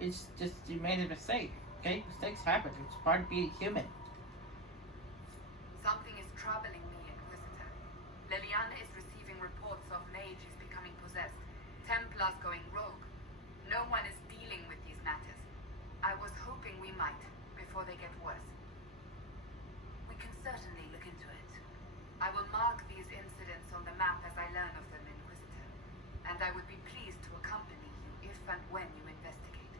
It's just you made a mistake. Okay, mistakes happen. It's part of being human. Something is troubling me, Inquisitor. Leliana is receiving reports of mages becoming possessed, Templars going rogue. No one is dealing with these matters. I was hoping we might, before they get worse. We can certainly look into it. I will mark these incidents on the map as I learn of them, Inquisitor. And I would be pleased to accompany you if and when you investigate.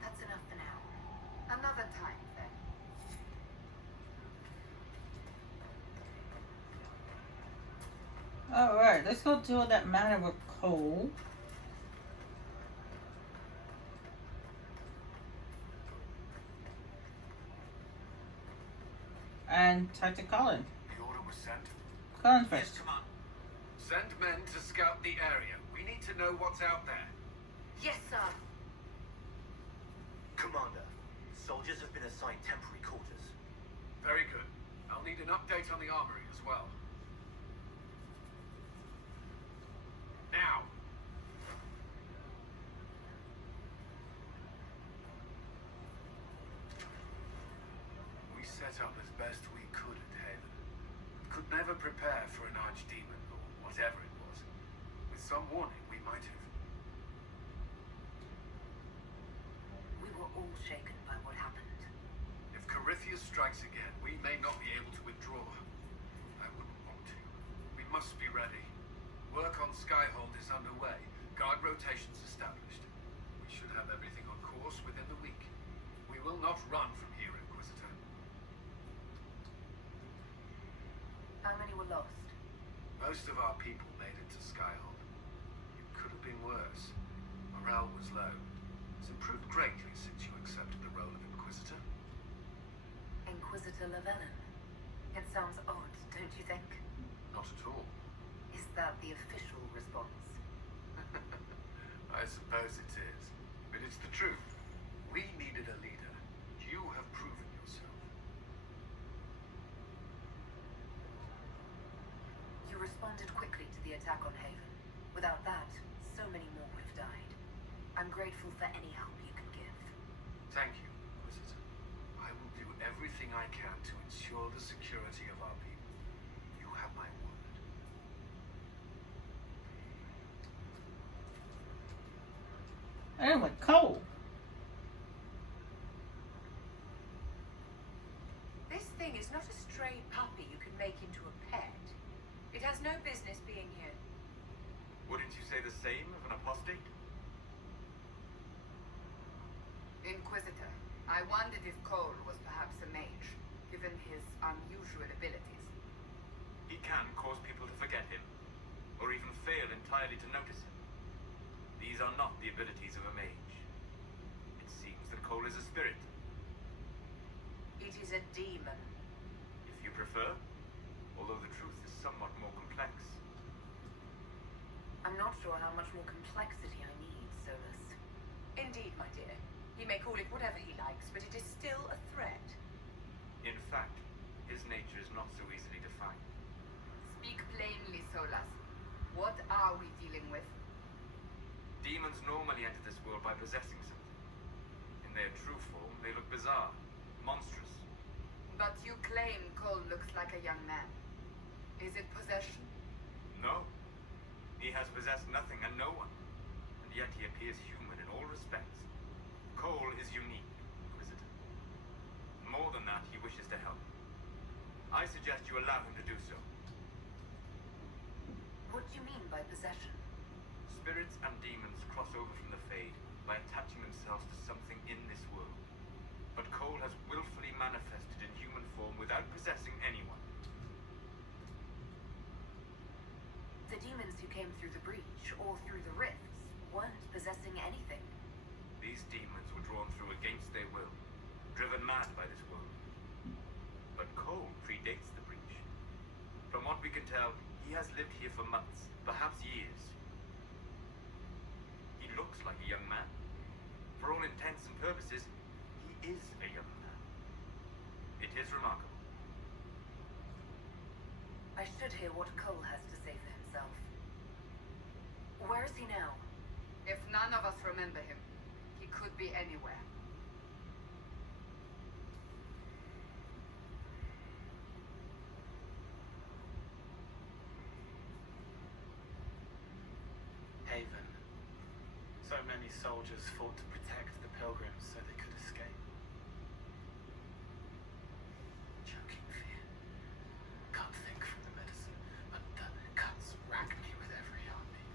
That's enough for now. Another time, then. Alright, let's go do that matter with Cole. And talk to Colin. The order was sent? Colin Yes, first. Command. Send men to scout the area. We need to know what's out there. Yes, sir. Commander, soldiers have been assigned temporary quarters. Very good. I'll need an update on the armory as well. Now! We set up as best we could at Haven. Could never prepare for an archdemon or whatever it was. With some warning, we might have. We were all shaken by what happened. If Corythius strikes again, we may not be able to withdraw. I wouldn't want to. We must be ready. Work on Skyhold is underway. Guard rotations established. We should have everything on course within the week. We will not run from here, Inquisitor. How many were lost? Most of our people made it to Skyhold. It could have been worse. Morale was low. It's improved greatly since you accepted the role of Inquisitor. Inquisitor Llewellyn. It sounds odd, don't you think? Not at all. Is that the official response? I suppose it is. But it's the truth. We needed a leader. You have proven yourself. You responded quickly to the attack on Haven. Without that, so many more would have died. I'm grateful for any help you can give. Thank you, Inquisitor. I will do everything I can to ensure the security of our people. You have my word. And with Cole. This thing is not a stray puppy you can make into a pet. It has no business being here. Wouldn't you say the same of an apostate? Inquisitor, I wondered if Cole was perhaps a mage, given his unusual abilities. He can cause people to forget him, or even fail entirely to notice him. These are not the abilities of a mage. It seems that Cole is a spirit, It is a demon. if you prefer, although the truth is somewhat more complex. I'm not sure how much more complexity I need, Solus. Indeed, my dear. He may call it whatever he likes, but it is still a threat. In fact, his nature is not so easily defined. Speak plainly, Solas. What are we dealing with? Demons normally enter this world by possessing something. In their true form, they look bizarre, monstrous. But you claim Cole looks like a young man. Is it possession? No. He has possessed nothing and no one, and yet he appears human in all respects. Cole is unique, Inquisitor. More than that, he wishes to help. I suggest you allow him to do so. What do you mean by possession? Spirits and demons cross over from the Fade by attaching themselves to something in this world. But Cole has willfully manifested in human form without possessing anyone. The demons who came through the breach, or through the rifts, weren't possessing anything. These demons were drawn through against their will, driven mad by this world. But Cole predates the breach. From what we can tell, he has lived here for months, perhaps years. He looks like a young man. For all intents and purposes, he is a young man. It is remarkable. I should hear what Cole has to say for himself. Where is he now? If none of us remember him, he could be anywhere. Haven. So many soldiers fought to protect the pilgrims so they could escape. Choking fear. Can't think from the medicine, but the cuts rack me with every heartbeat.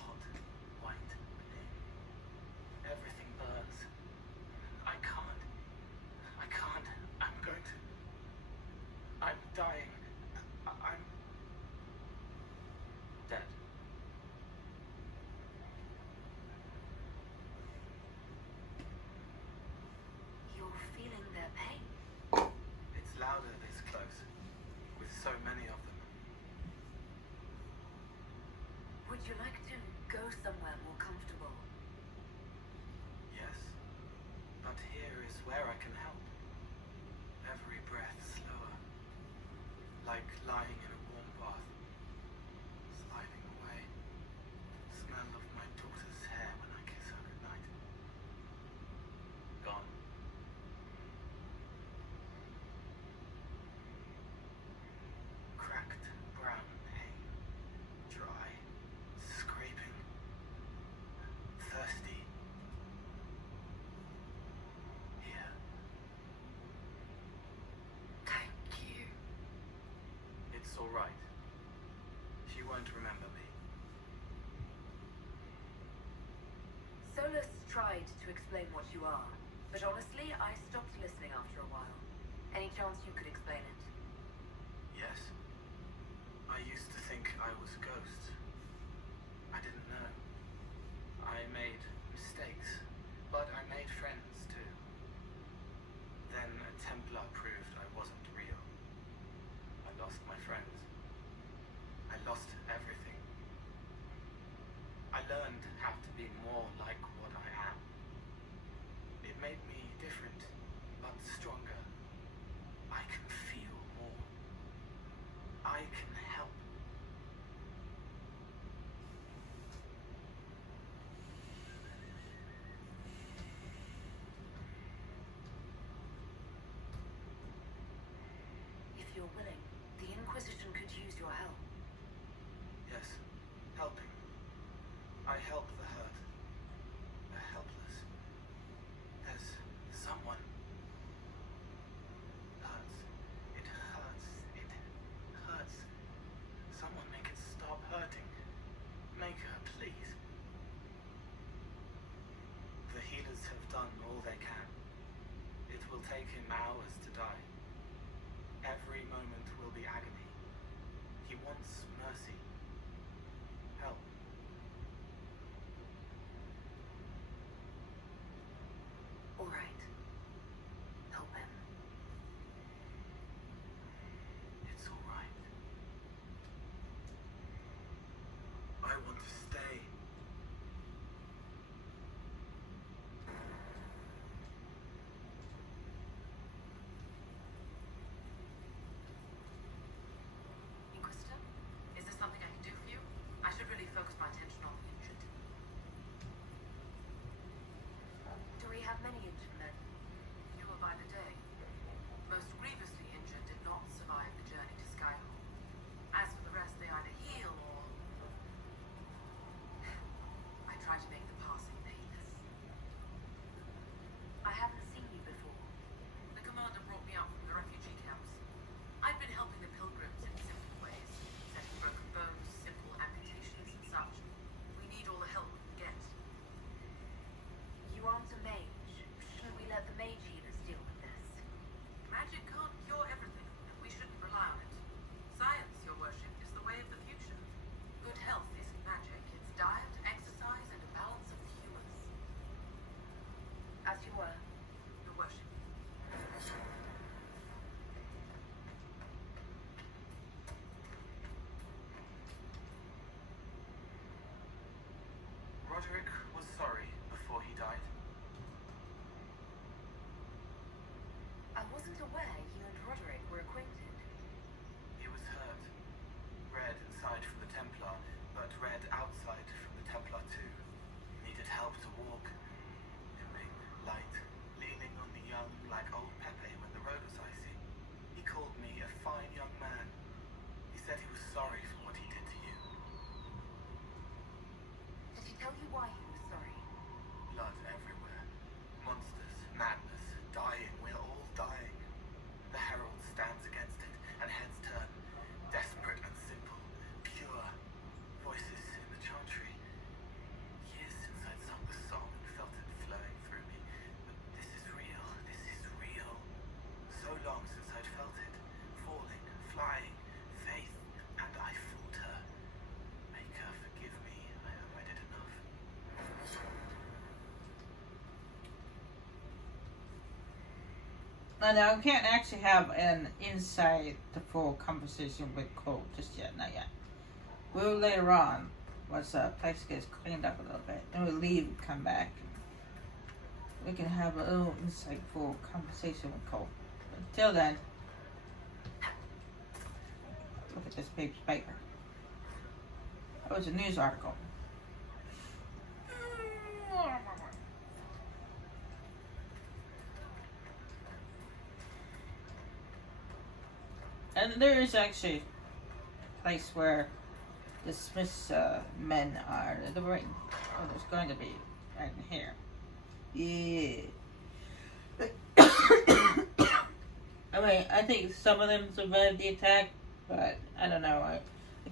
Hot, white flame. Everything burns. I can't. I'm going to. I'm dying. I'm dead. You're feeling their pain. It's louder this close, with so many of them. Would you like to go somewhere more comfortable? Yes, but here is where I can help. Every breath slower, like lying in a warm bath, sliding away. Smell of my daughter's hair when I kiss her goodnight. Gone. Cracked brown hay, dry, scraping, thirsty. Here. Thank you. It's all right. She won't remember me. Solus tried to explain what you are, but honestly, I stopped listening after a while. Any chance you could explain it? Yes. I used to think I was a ghost. I didn't know. I made mistakes, but I made friends too. Then a Templar proved I wasn't real. I lost my friends. I lost everything. I learned how to be more like what I am. It made me different, but stronger. I can feel more. I can help. If you're willing, the Inquisition could use your help. Yes, helping. I help the hurt, the helpless. There's someone. Hurts. It hurts. It hurts. Someone make it stop hurting. Make her, please. The healers have done all they can. It will take him hours to die. Every moment will be agony. He wants mercy. Help. All right. Help him. It's all right. I want to stay. Inquisitor, is there something why he was sorry. Blood everywhere. Monsters, madness, dying. We're all dying. The Herald stands against it, and heads turn. Desperate and simple. Pure. Voices in the chantry. Years since I'd sung the song and felt it flowing through me. But this is real. This is real. So long since I'd felt it. Falling, flying, faith, and I fooled her. Make her forgive me. I hope I did enough. And I can't actually have an inside the full conversation with Cole just yet, not yet. We'll later on, once the place gets cleaned up a little bit, then we'll leave and come back. We can have a little insightful conversation with Cole. Until then, look at this piece of paper. That was a news article. And there is actually a place where the Smiths men are delivering. Oh, there's going to be right in here. Yeah. I mean, I think some of them survived the attack, but I don't know. I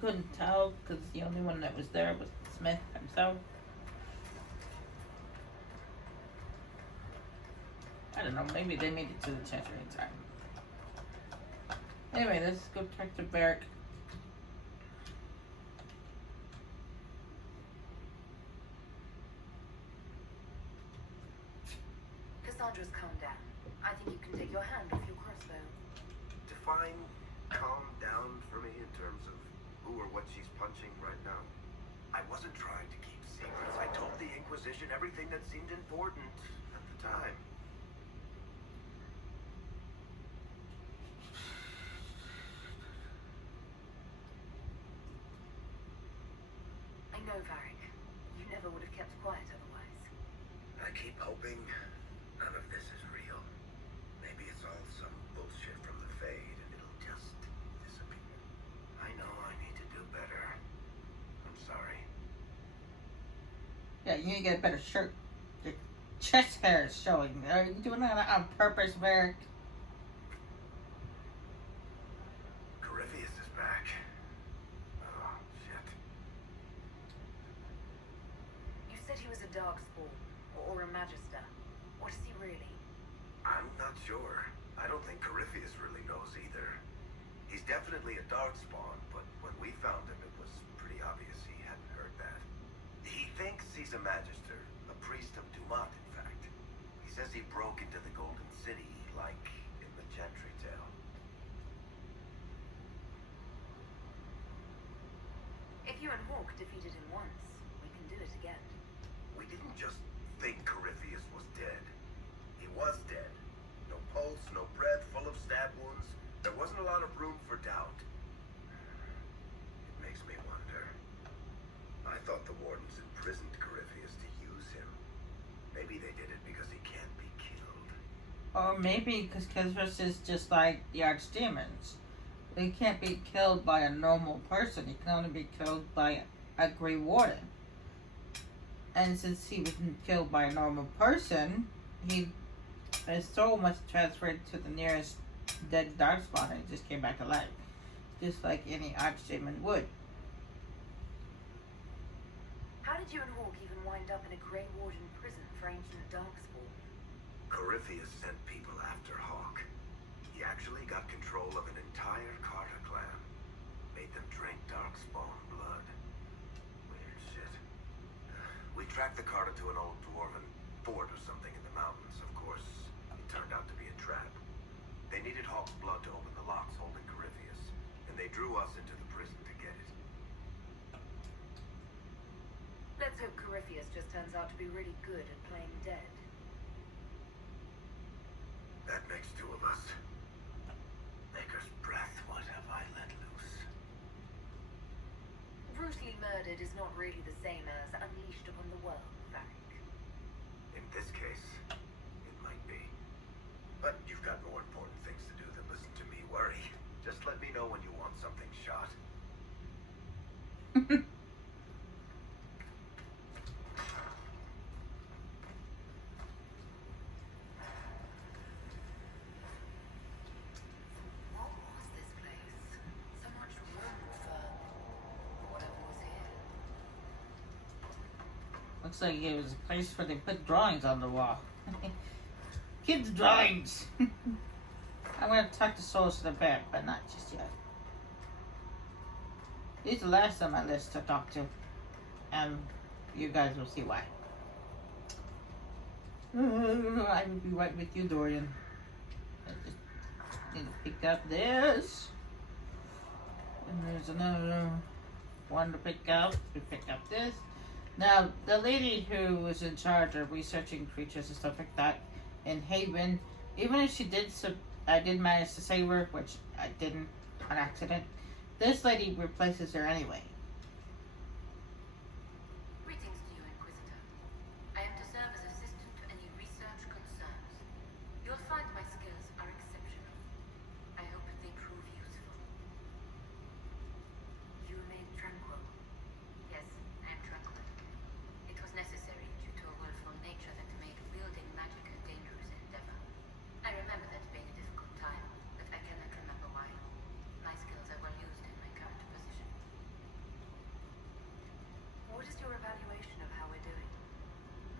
couldn't tell because the only one that was there was Smith himself. I don't know. Maybe they made it to the Chantry in time. Anyway, let's go check the barrack. Cassandra's calmed down. I think you can take your hand off your crossbow. Define calm down for me in terms of who or what she's punching right now. I wasn't trying to keep secrets. I told the Inquisition everything that seemed important at the time. I know, Varric. You never would have kept quiet otherwise. I keep hoping none of this is real. Maybe it's all some bullshit from the Fade and it'll just disappear. I know I need to do better. I'm sorry. Yeah, you need to get a better shirt. Your chest hair is showing. Are you doing that on purpose, Varric? Corypheus is back. Oh, shit. You said he was a Darkspawn, or a Magister. What is he really? I'm not sure. I don't think Corypheus really knows either. He's definitely a Darkspawn, but when we found him, it was pretty obvious he hadn't heard that. He thinks he's a Magister, a priest of Dumat, in fact. He says he broke into the Golden City, like in the Chantry tale. If you and Hawk defeated him once, we can do it again. We didn't just think Corypheus was dead. He was dead. No pulse, no breath, full of stab wounds. There wasn't a lot of room for doubt. It makes me wonder. I thought the Wardens imprisoned Corypheus to use him. Maybe they did it because he can't be killed. Or maybe because Kizrus is just like the Archdemons. He can't be killed by a normal person. He can only be killed by a Grey Warden. And since he wasn't killed by a normal person, his soul must transfer to the nearest dead Darkspawn and just came back alive. Just like any Archdemon would. How did you and Hawk even wind up in a Grey Warden prison for ancient Darkspawn? Corypheus sent people after Hawk. He actually got control of an entire Carter clan. Made them drink Darkspawn blood. Weird shit. We tracked the Carter to an old dwarven fort or something in the mountains. Of course, it turned out to be a trap. They needed Hawk's blood to open the locks holding Corypheus, and they drew us into the prison to get it. Let's hope Corypheus just turns out to be really good at playing dead. That makes two of us. Maker's breath, what have I let loose? Brutally murdered is not really the same as unleashed upon the world, Varric. In this case, it might be. But you've got more important things to do than listen to me worry. Just let me know when you want something shot. Looks like it was a place where they put drawings on the wall. Kids' drawings! I'm gonna talk to Souls to the Bear, but not just yet. He's the last on my list to talk to. And you guys will see why. I will be right with you, Dorian. I just need to pick up this. And there's another one to pick up. We pick up this. Now, the lady who was in charge of researching creatures and stuff like that in Haven, even if she did, I did manage to save her, which I didn't on accident. This lady replaces her anyway. Greetings to you, Inquisitor. I am to serve as assistant to any research concerns. You'll find my skills are exceptional. I hope they prove useful. You remain tranquil. Yes, I am tranquil. It was necessary due to a will from nature that made wielding magic a dangerous endeavor. I remember that being a difficult time, but I cannot remember why. My skills are well used in my current position. What is your evaluation of how we're doing?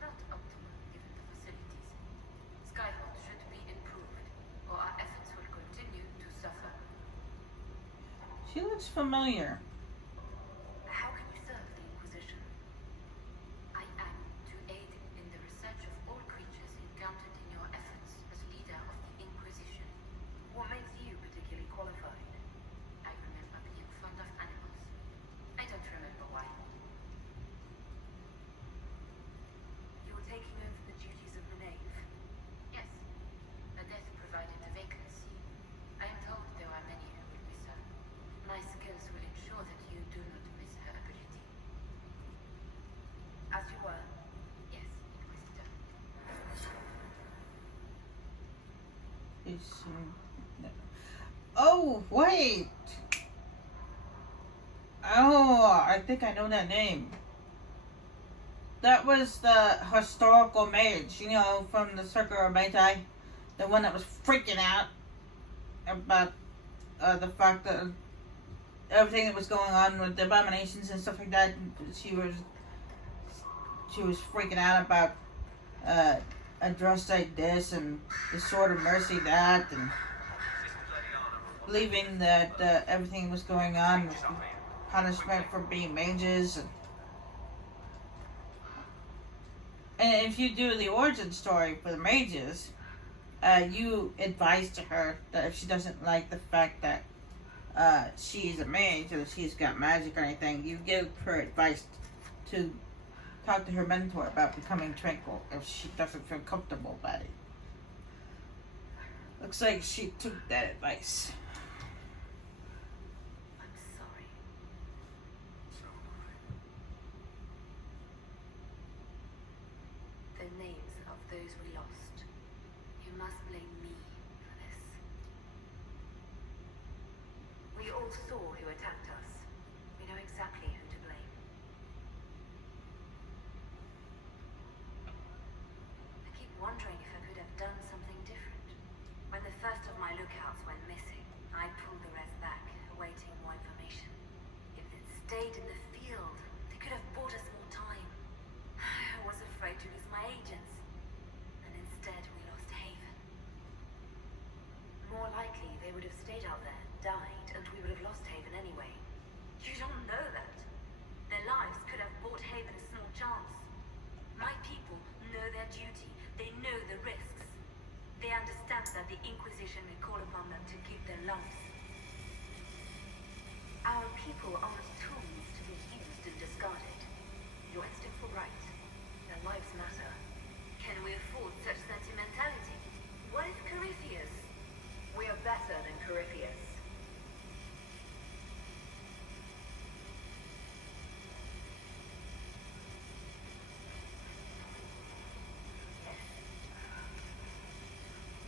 Not optimal, given the facilities. Skyhold should be improved, or our efforts will continue to suffer. She looks familiar. How can you serve the Inquisition? I am to aid in the research of all creatures encountered in your efforts as leader of the Inquisition. What makes you particularly qualified? I remember being fond of animals. I don't remember why. You're taking over the duties of the Knave? Yes. A death provided a vacancy. I am told there are many who will miss her. My skills will ensure that you do not miss her ability. As you were? Yes, Inquisitor. Oh, wait! Oh, I think I know that name. That was the historical mage, you know, from the Circle of Magi. The one that was freaking out about the fact that everything that was going on with the abominations and stuff like that. She was freaking out about a dress like this and the Sword of Mercy that, and believing that everything was going on was punishment for being mages. And if you do the origin story for the mages, you advise to her that if she doesn't like the fact that she's a mage or she's got magic or anything, you give her advice to talk to her mentor about becoming tranquil if she doesn't feel comfortable about it. Looks like she took that advice. I'm sorry. So The names of those we lost. You must blame me for this. We all saw who attacked us. We know exactly who to blame. I keep wondering if I could have done something different. When the first of my lookouts went missing, I pulled the rest back, awaiting more information. If they'd stayed in the field, they could have bought us more time. I was afraid to lose my agents, and instead we lost Haven. More likely, they would have stayed out there, died, and we would have lost Haven anyway. You don't know that. Their lives could have bought Haven a small chance. My people know their duty. They know the risks. They understand that the Inquisition may call upon them to give their lives. Our people aren't tools to be used and discarded. Your instincts were right. Their lives matter. Can we afford such sentimentality? What is Corypheus? We are better than Corypheus. Yes.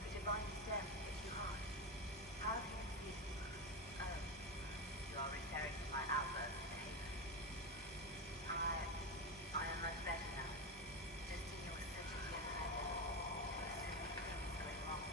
The divine stem hit you hard. How have you been feeling? Oh, you are referring to my outburst, eh? I am much better now. Justine was such a dear friend. There were so many things going wrong.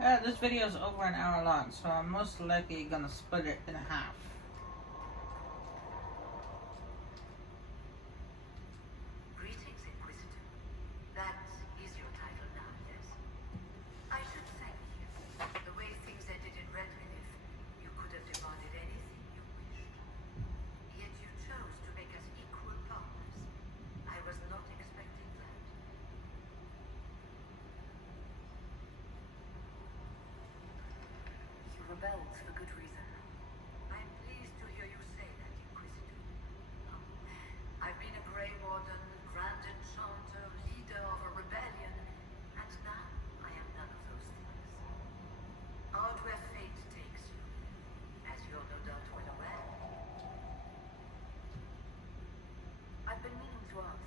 This video is over an hour long, so I'm most likely gonna split it in half. Greetings, Inquisitor. That is your title now, yes? I should thank you. The way things ended in Redcliffe, you could have demanded anything you wished. Yet you chose to make us equal partners. I was not expecting that. You rebelled for good reason. I'm pleased to hear you say that, Inquisitor. I've been a Grey Warden, Grand Enchanter, leader of a rebellion, and now I am none of those things. Out where fate takes you, as you're no doubt well aware. I've been meaning to ask,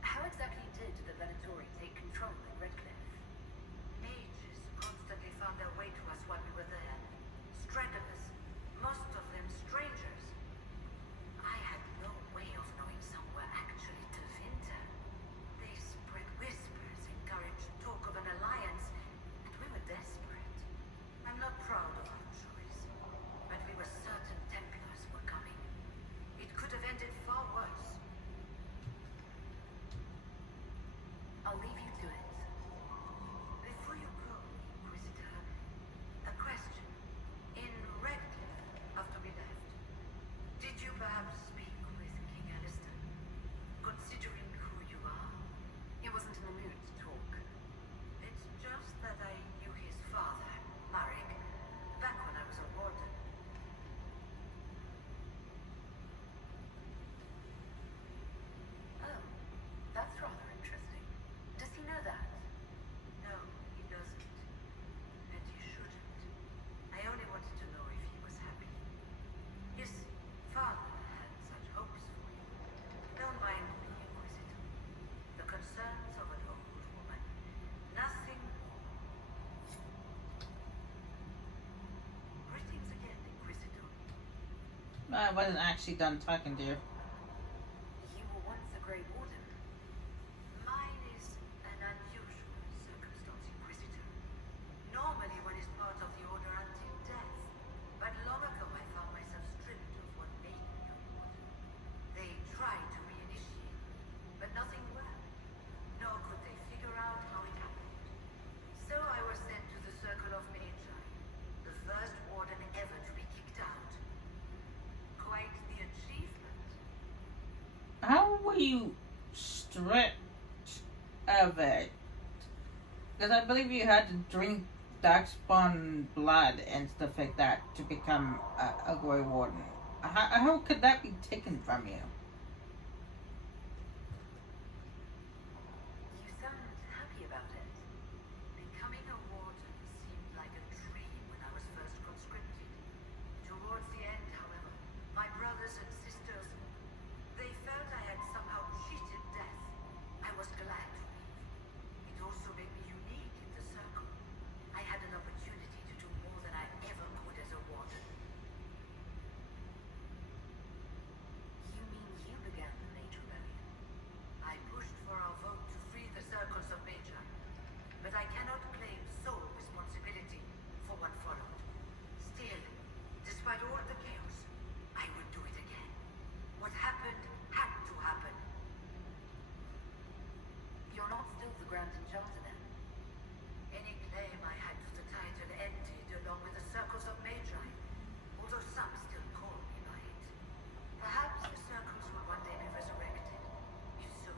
how exactly did the Venatori take control in Redcliffe? Mages constantly found their way to us while we were there. Stragglers, most of them strangers. I had no way of knowing some were actually Tevinter. They spread whispers, encouraged talk of an alliance, and we were desperate. I'm not proud of our choice, but we were certain Templars were coming. It could have ended far worse. I'll leave you to it. Before you go, Inquisitor, a question. In Redcliffe, after we left, did you perhaps speak with King Alistair? Considering who you are, He wasn't in the mood to talk. it's just that I knew his father, Marek, back when I was a warden. Oh, that's rather interesting. Does he know that? No, he doesn't. And he shouldn't. I only wanted to know if he was happy. His father had such hopes for him. Don't mind me, Inquisitor. The concerns of an old woman. Nothing more. Greetings again, Inquisitor. I wasn't actually done talking to you. You were once a Grey Warden. Mine is an unusual circumstance, Inquisitor. Normally one is part of the Order until death, but long ago I found myself stripped of what made me a warden. They tried to reinitiate me, but nothing worked. Nor could they figure out how it happened. So I was sent to the Circle of Magi, the first warden ever to be kicked out. Quite the achievement. How were you stripped of it? Because I believe you had to drink darkspawn blood and stuff like that to become a Grey Warden. How could that be taken from you? You sound happy about it. Becoming a warden seemed like a dream when I was first conscripted. Towards the end, however, my brothers and sisters, they felt I had somehow cheated death. I was glad to leave. It also made me unique in the circle. I had an opportunity to do more than I ever could as a warden. You mean you began the Mage Rebellion? I pushed for our vote to free the circles of Magi, but I cannot claim sole responsibility for what followed. Still, despite all the chaos, I would do it again. What happened had to happen. You're not still the Grand Enchanter then? Any claim I had to the title ended along with the circles of Magi, although some still call me by it. Perhaps the circles will one day be resurrected. If so,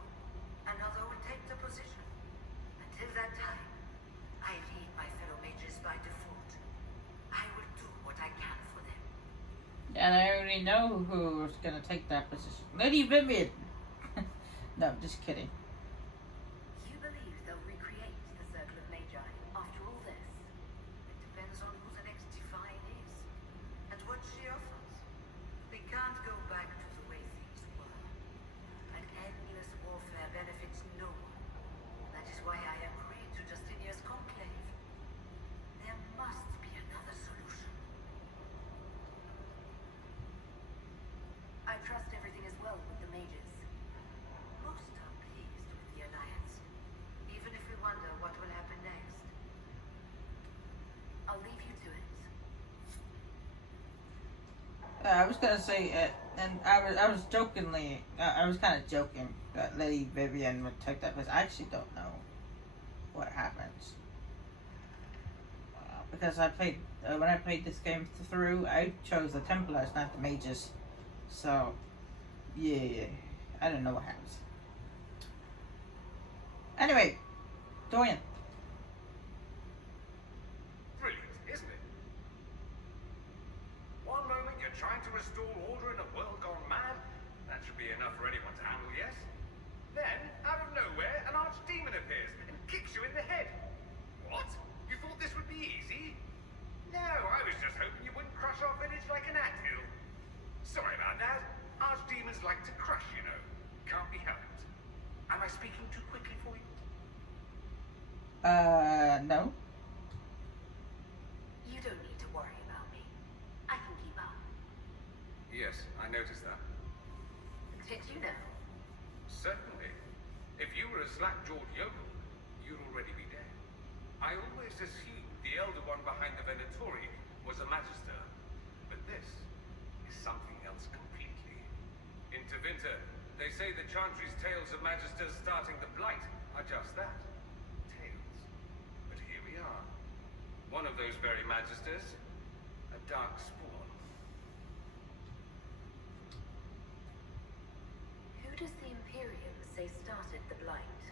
another will take the position. Until that time, I lead my fellow mages by default. I will do what I can for them. And I already know who's gonna take that position. Lady Vivian! No, I'm just kidding. You believe they'll recreate the Circle of Magi after all this? It depends on who the next Divine is, and what she offers. They can't go back to the way things were. An endless warfare benefits no one. That is why I agreed to Justinia's conclave. There must be another solution. I trust everything is well with the mages. Most are pleased. I was gonna say, and I was jokingly, I was kind of joking that Lady Vivian would take that place. I actually don't know what happens because I played when I played this game through, I chose the Templars, not the Mages. So, yeah, I don't know what happens. Anyway, Dorian. Brilliant, isn't it? One moment you're trying to restore order in a world gone mad. That should be enough for anyone to handle, yes? Then, out of nowhere, an archdemon appears and kicks you in the head. What? You thought this would be easy? No, I was just hoping you wouldn't crush our village like an anthill. Sorry about that. Archdemons like to crush, you know. Can't be helped. Am I speaking too quickly for you? No. You don't need to worry about me. I can keep up. Yes, I noticed that. Did you know? Certainly. If you were a slack-jawed yokel, you'd already be dead. I always assumed the Elder One behind the Venatori was a Magister, but this is something else completely. In Tevinter, they say the Chantry's tales of Magisters starting the Blight are just that. Tales. But here we are. One of those very Magisters, a dark spawn. Who does the Imperium say started the Blight?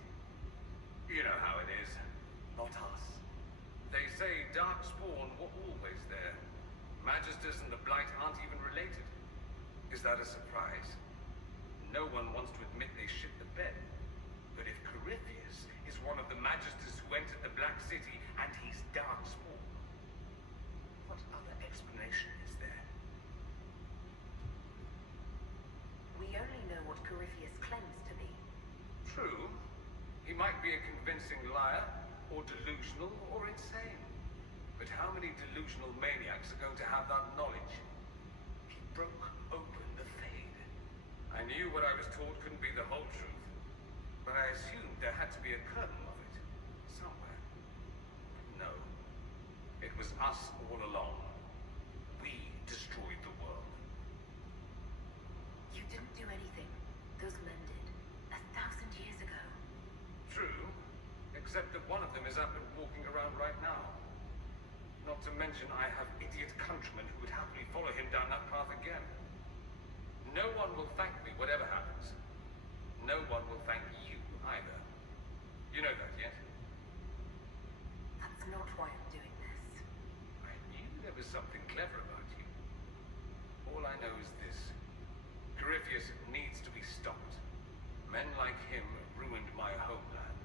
You know how it is. Not us. They say Darkspawn were always there. Magisters and the Blight aren't even related. Is that a surprise? No one wants to admit they shit the bed. But if Corypheus is one of the Magisters who entered the Black City and he's Darkspawn, what other explanation is there? We only know what Corypheus claims to be. True. He might be a convincing liar, or delusional, or insane. But how many delusional maniacs are going to have that knowledge? He broke open the Fade. I knew what I was taught couldn't be the whole truth, but I assumed there had to be a kernel of it, somewhere. No. It was us all along. We destroyed the world. You didn't do anything. Those men did. 1,000 years ago. True, except that one of them is up and walking around right now. Not to mention I have idiot countrymen who would happily follow him down that path again. No one will thank me whatever happens. No one will thank you either. You know that yet? That's not why I'm doing this. I knew there was something clever about you. All I know is this. Corypheus needs to be stopped. Men like him ruined my homeland.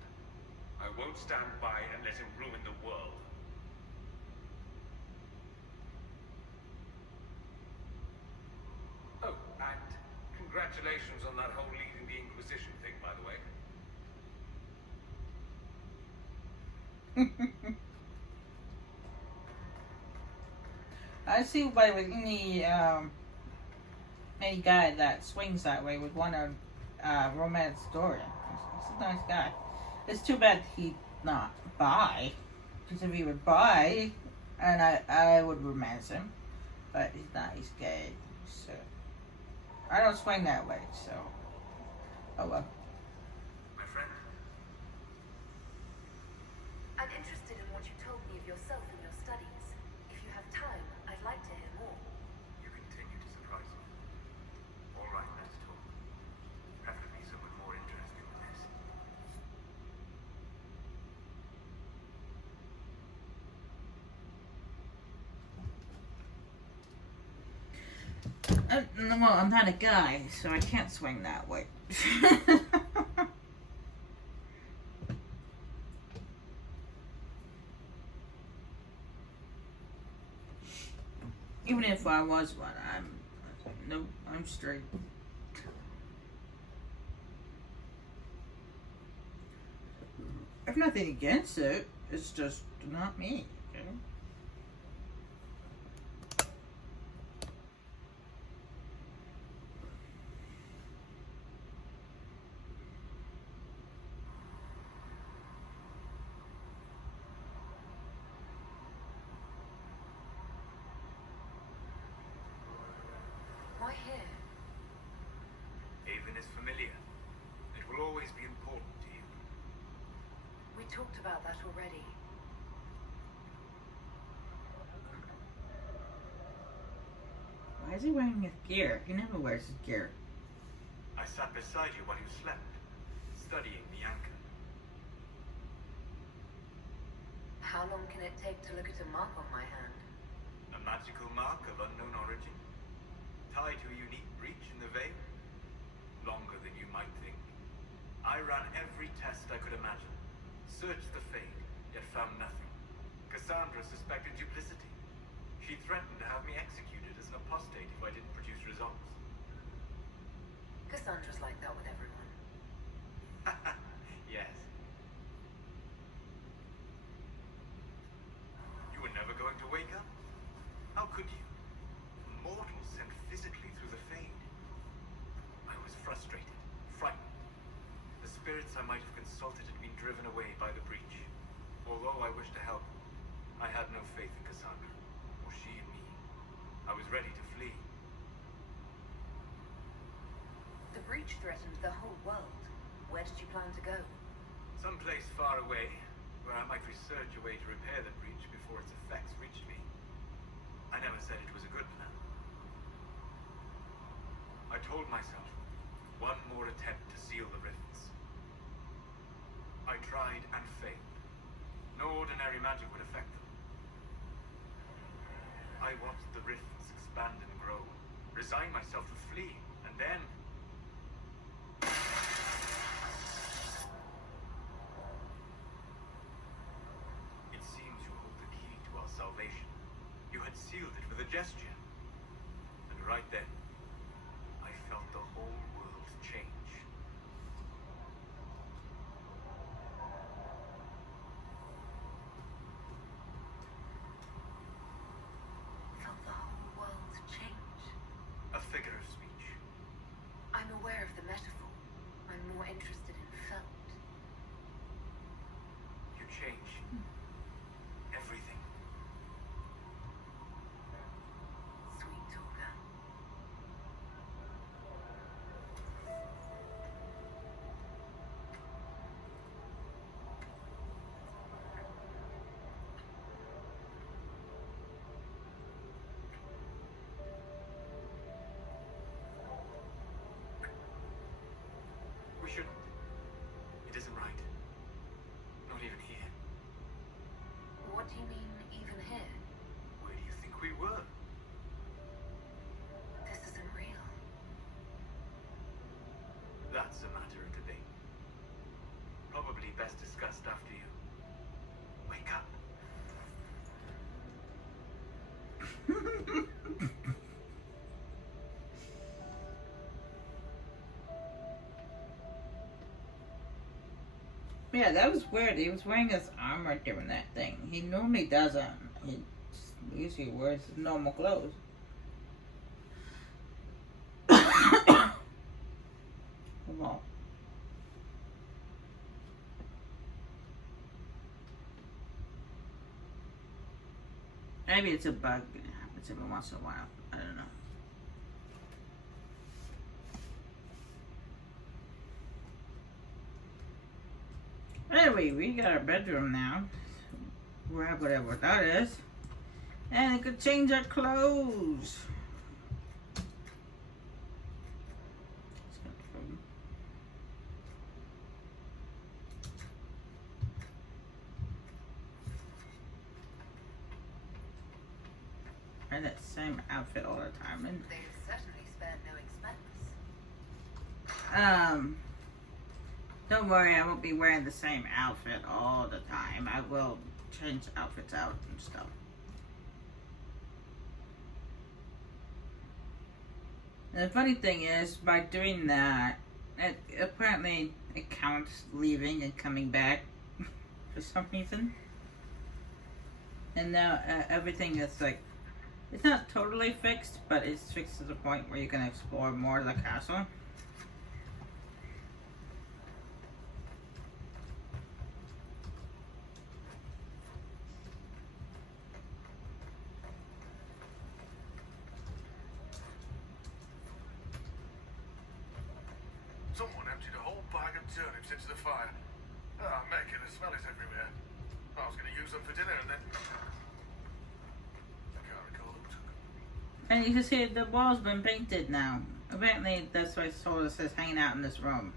I won't stand by and let him ruin the world. Oh, and congratulations on that whole leading the Inquisition thing, by the way. I see why with any guy that swings that way would want to romance Dorian. He's a nice guy. It's too bad he's not bi, because if he were bi, and I would romance him, but he's not. He's gay, so I don't swing that way. So, oh well. My friend, I'm interested in what you told me of yourself and your studies. If you have time, I'd like to hear more. You continue to surprise me. All right, let's talk. Preferably something more interesting than this. Well, I'm not a guy, so I can't swing that way. Even if I was one, I'm straight. I have nothing against it. It's just not me. Okay? talked about that already. Why is he wearing his gear? He never wears his gear. I sat beside you while you slept, studying the anchor. How long can it take to look at a mark on my hand? A magical mark of unknown origin, tied to a unique breach in the veil. Longer than you might think. I ran every test I could imagine, searched the Fade, yet found nothing. Cassandra suspected duplicity. She threatened to have me executed as an apostate if I didn't produce results. Cassandra's like that with everyone. Yes. You were never going to wake up? How could you? A mortal sent physically through the Fade. I was frustrated, frightened. The spirits I might have consulted had been driven away by the breach. Although I wished to help, I had no faith in Cassandra, or she in me. I was ready to flee. The breach threatened the whole world. Where did you plan to go? Someplace far away, where I might research a way to repair the breach before its effects reached me. I never said it was a good plan. I told myself, one more attempt to seal the rifts. I tried and failed. No ordinary magic would affect them. I watched the rifts expand and grow, resigned myself to flee, and then... It seems you hold the key to our salvation. You had sealed it with a gesture. And right then, I felt the whole world change. Felt the whole world change. A figure of speech. I'm aware of the metaphor. I'm more interested in felt. You change. Everything. Sweet talker. We shouldn't. It isn't right. Not even here. What do you mean, even here? Where do you think we were? This isn't real. That's a matter of debate. Probably best discussed after you wake up. Yeah, that was weird. He was wearing his armor during that thing. He normally doesn't. He usually wears his normal clothes. Come on. Maybe it's a bug. It happens every once in a while. I don't know. Anyway, we got our bedroom now. Grab whatever that is. And we could change our clothes. And that same outfit all the time. And They've certainly spared no expense. don't worry, I won't be wearing the same outfit all the time. I will change outfits out and stuff. And the funny thing is, by doing that, apparently it counts leaving and coming back for some reason. And now everything is like, it's not totally fixed, but it's fixed to the point where you can explore more of the castle. Someone emptied a whole bag of turnips into the fire. Ah, Megan, the smell is everywhere. I was going to use them for dinner and then... I can't recall who took them. And you can see the wall's been painted now. Apparently, that's why Solus is hanging out in this room.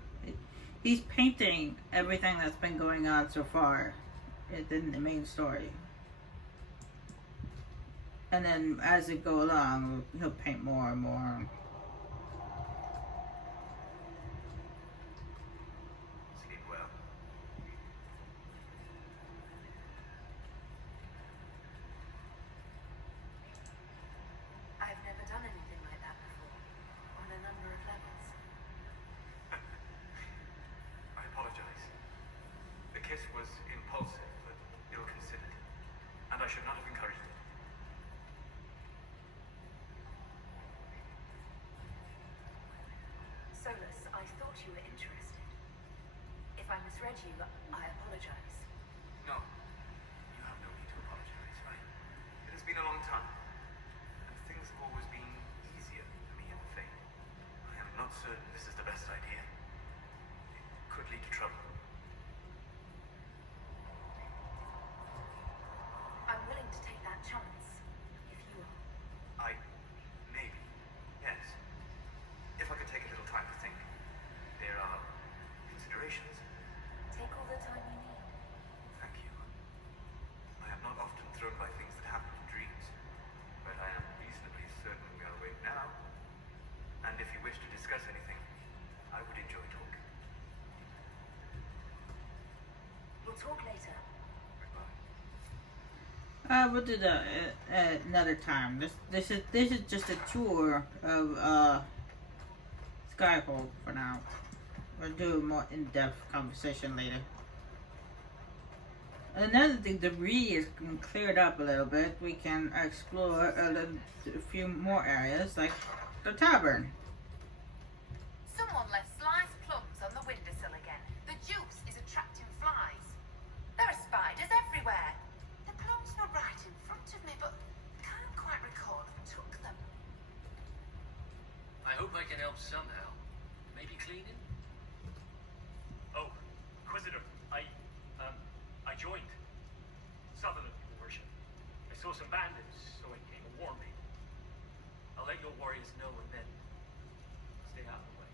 He's painting everything that's been going on so far in the main story. And then as it go along, he'll paint more and more. Sleep well. I've never done anything like that before, on a number of levels. I apologize. The kiss was impulsive, but ill-considered. And I should not have encouraged it. Solus, I thought you were interested. If I misread you, I apologize. No. You have no need to apologize, right? It has been a long time. And things have always been easier for me in the Faith. I am not certain this is the best idea. It could lead to trouble. I'm willing to take that chance, if you are. Maybe. Yes. If I could take a little time to think. There are considerations. Take all the time you need. Thank you. I am not often thrown by things that happen in dreams, but I am reasonably certain we are awake now. And if you wish to discuss anything, I would enjoy talking. We'll talk later. Goodbye. We'll do that another time. This is just a tour of Skyhold for now. We'll do a more in-depth conversation later. Another thing, debris is cleared up a little bit. We can explore a few more areas, like the tavern. Someone left sliced plums on the windowsill again. The juice is attracting flies. There are spiders everywhere. The plums were right in front of me, but I can't quite recall who took them. I hope I can help somehow. Maybe cleaning? Oh, Inquisitor, I joined. Sutherland, your worship. I saw some bandits, so I came and warned me. I'll let your warriors know and then stay out of the way.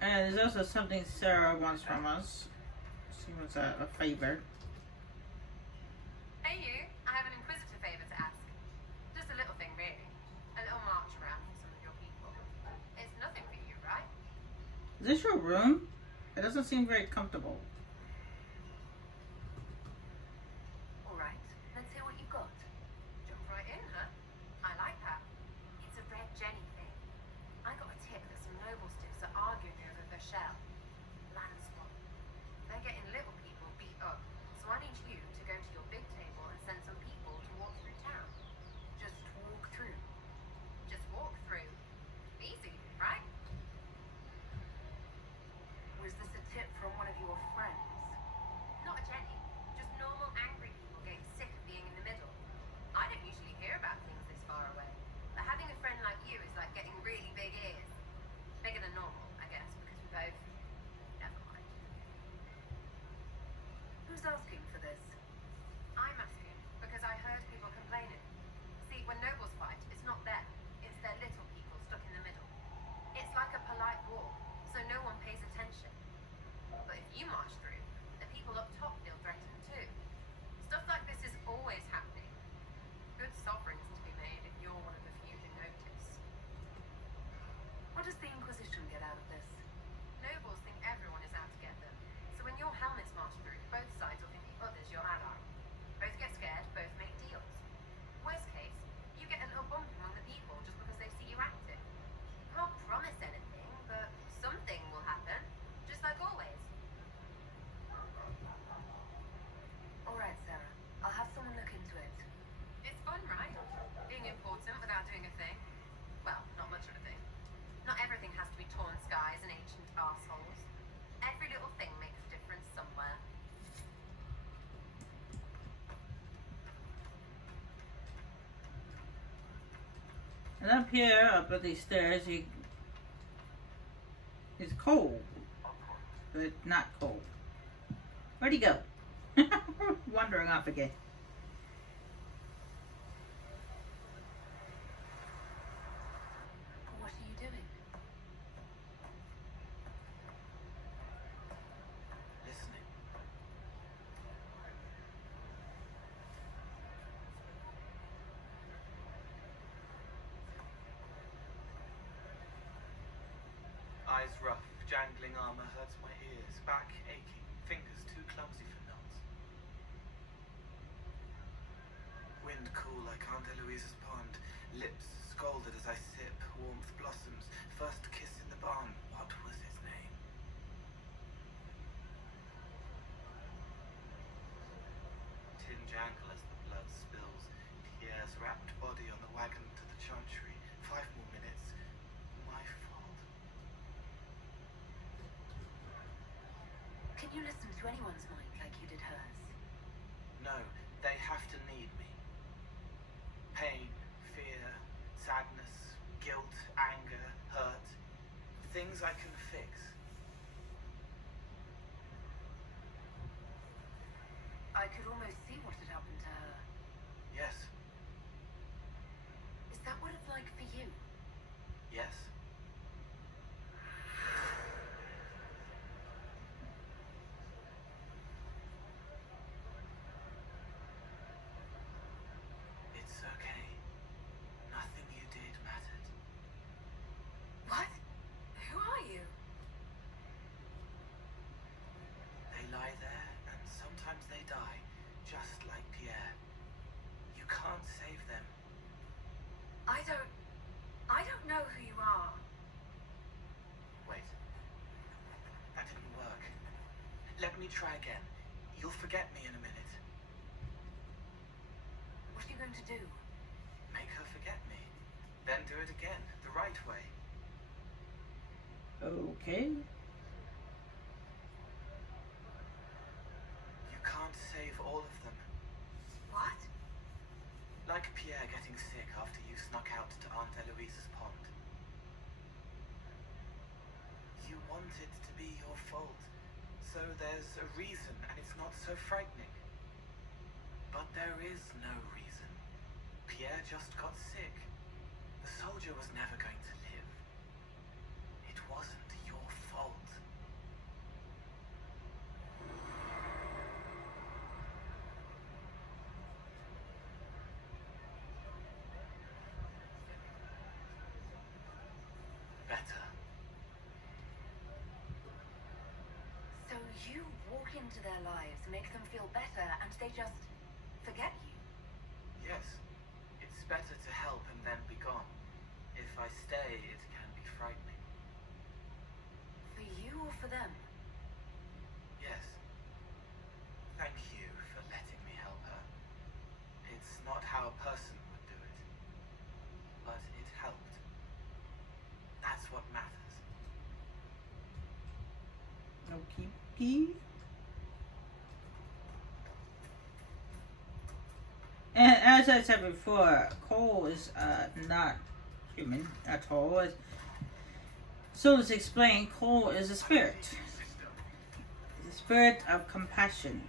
And there's also something Sarah wants from us. She wants a favor. Hey you, I have an Inquisitor favour to ask. Just a little thing really. A little march around for some of your people. It's nothing for you, right? Is this your room? It doesn't seem very comfortable. Alright, let's hear what you've got. Jump right in, huh? I like that. It's a Red Jenny thing. I got a tip that some noble stiffs are arguing over the shell. Landspawn. They're getting little people beat up, so I need you to go to your big table and send some people to walk through town. Just walk through. Just walk through. Easy, right? Was this a tip from one of your friends? Not a Jenny. Just normal angry people getting sick of being in the middle. I don't usually hear about things this far away. But having a friend like you is like getting really big ears. Bigger than normal, I guess, because we both... Never mind. Who's asking for this? I'm asking because I heard people complaining. See, when nobles fight, it's not them. It's their little people stuck in the middle. It's like a polite war, so no one pays attention. But if you march through, the people up top feel threatened too. Stuff like this is always happening. Good sovereigns to be made if you're one of the few who notice. What does the Inquisition get out of this? Nobles think everyone is out to get them. So when your helmets march through, both sides will think the other's your ally. Both get scared, both make deals. Worst case, you get a little bump among the people just because they see you acting. Can't promise anything, but something will happen. Just like always. Alright, Sarah. I'll have someone look into it. It's fun, right? Being important without doing a thing. Well, not much of a thing. Not everything has to be torn skies and ancient arseholes. Every little thing makes a difference somewhere. And up here, up at these stairs, cold, but not cold. Where'd he go? Wandering off again. What are you doing? Listening. Eyes rough, jangling armor hurts my ears, back aching, fingers too clumsy for knots. Wind cool like Aunt Eloise's pond, lips scalded as I sip, warmth blossoms, first kiss in the barn, what was his name? Tin jangle as the blood spills, Pierre's wrapped body on the wagon to the chantry, 5 more minutes, my fault. Can you listen to anyone's mind like you did hers? No, they have to need me. Pain, fear, sadness, guilt, anger, hurt. Things I can fix. I could almost see what had happened to her. Yes, Is that what it's like for you? yes. It's okay. Nothing you did mattered. What? Who are you? They lie there, and sometimes they die, just like Pierre. You can't save them. I don't know who you are. Wait. That didn't work. Let me try again. You'll forget me in a minute. What are you going to do? Make her forget me. Then do it again, the right way. Okay. You can't save all of them. What? Like Pierre getting sick after you snuck out to Aunt Eloise's pond. You want it to be your fault, so there's a reason and it's not so frightening. But there is no reason. Pierre just got sick. The soldier was never going to live. It wasn't your fault. Better. So you walk into their lives, make them feel better, and they just forget you? Yes. It's better to help and then be gone. If I stay, it can be frightening. For you or for them? Yes. Thank you for letting me help her. It's not how a person would do it. But it helped. That's what matters. Okay. And as I said before, Cole is not human at all. So let's explain, Cole is a spirit. The spirit of compassion.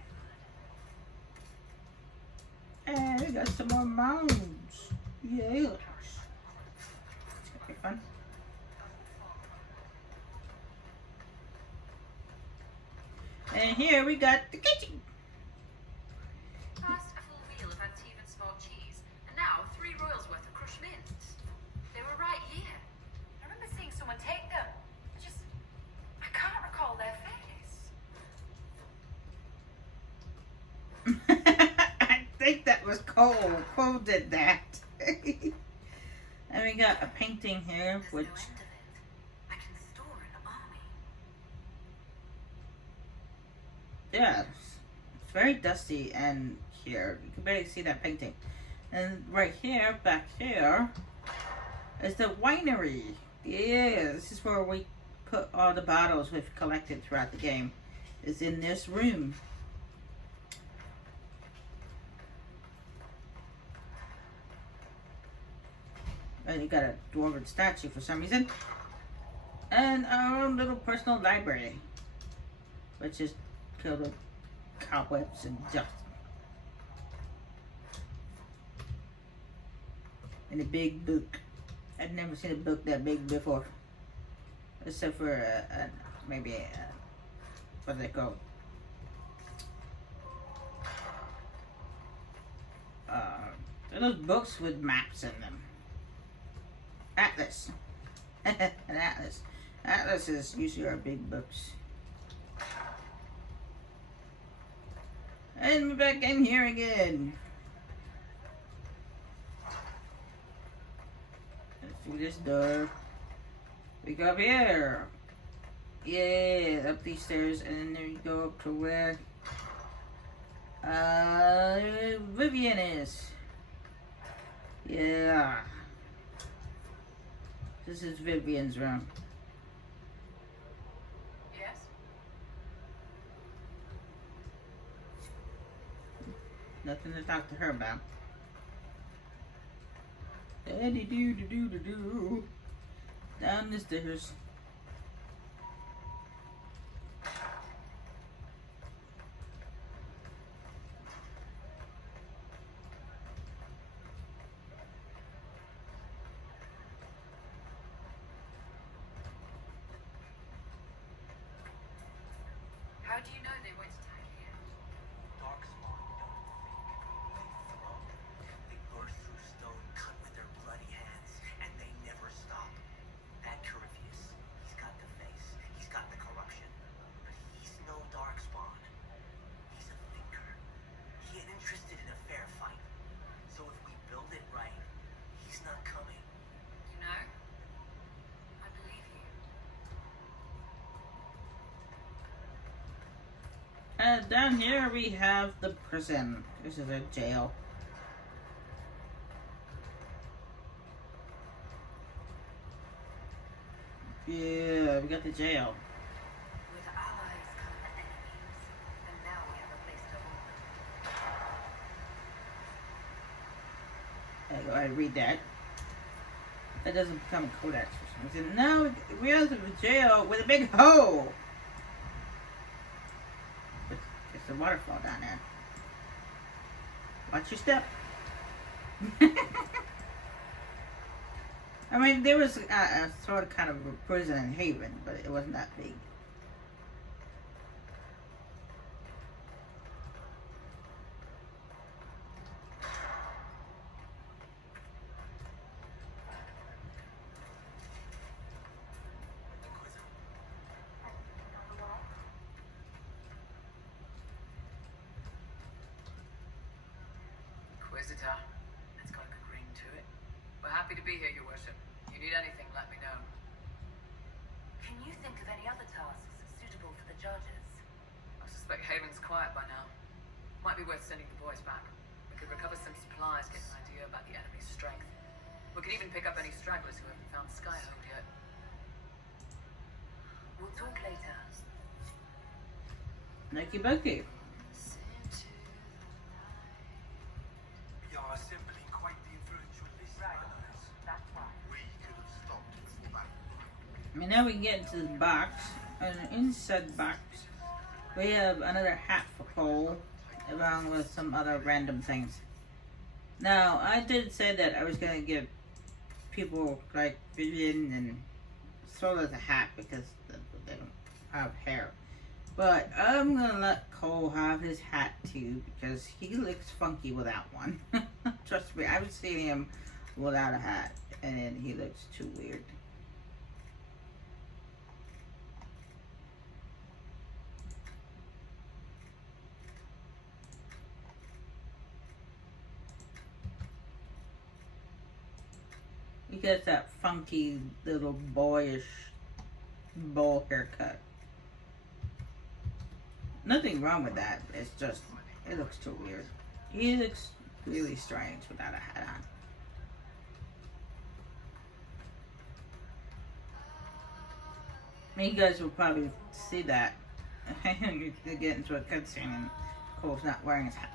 And we got some more mounds. Yes. It's gonna be fun. And here we got the kitchen. First, a full wheel of Antivan smart cheese, and now 3 royals worth of crushed mint. They were right here. I remember seeing someone take them. I can't recall their face. I think that was Cole. Cole did that. And we got a painting here, There's which no end of it. I can store an army. yeah, it's very dusty. And here you can barely see that painting. And right here, back here, is the winery. Yeah, this is where we put all the bottles we've collected throughout the game. Is in this room. And you got a dwarven statue for some reason. And our own little personal library, which is filled with cobwebs and dust. And a big book. I'd never seen a book that big before, except for maybe what's it called? Those books with maps in them. Atlas. An atlas. Atlases usually are big books. And we're back in here again. Through this door. We go up here. Yeah, up these stairs, and then we go up to where Vivian is. Yeah. This is Vivian's room. Yes? Nothing to talk to her about. Daddy do do do do do. Down the stairs. How do you know they won't attack here? Darkspawn don't think. They burst through stone cut with their bloody hands, and they never stop. That Corypheus, he's got the face, he's got the corruption, but he's no Darkspawn. He's a thinker. He ain't interested in a fair fight. So if we build it right, he's not coming. You know? I believe you. Down here we have the prison. This is a jail. Yeah, we got the jail. With allies come enemies, and now we have a place to hold them. I go ahead and read that. That doesn't become a codex for some reason. Now we have the jail with a big hole. It's a waterfall down there. Watch your step. I mean, there was a sort of kind of a prison in Haven, but it wasn't that big. Inquisitor. It's got a good ring to it. We're happy to be here, Your Worship. You need anything, let me know. Can you think of any other tasks suitable for the judges? I suspect Haven's quiet by now. Might be worth sending the boys back. We could recover some supplies, get an idea about the enemy's strength. We could even pick up any stragglers who haven't found Skyhold yet. We'll talk later. Nucky Bucky. We are assembling quite the influential list. That's right. We could have stopped before that. I mean, now we can get into the box. And inside the box, we have another hat for Cole, along with some other random things. Now, I did say that I was going to give people like Vivian and Sola the hat because they don't have hair. But I'm going to let Cole have his hat too because he looks funky without one. Trust me, I've seen him without a hat and he looks too weird. He gets that funky little boyish bowl haircut. Nothing wrong with that. It's just, it looks too weird. He looks really strange without a hat on. I mean, you guys will probably see that. You get into a cutscene and Cole's not wearing his hat.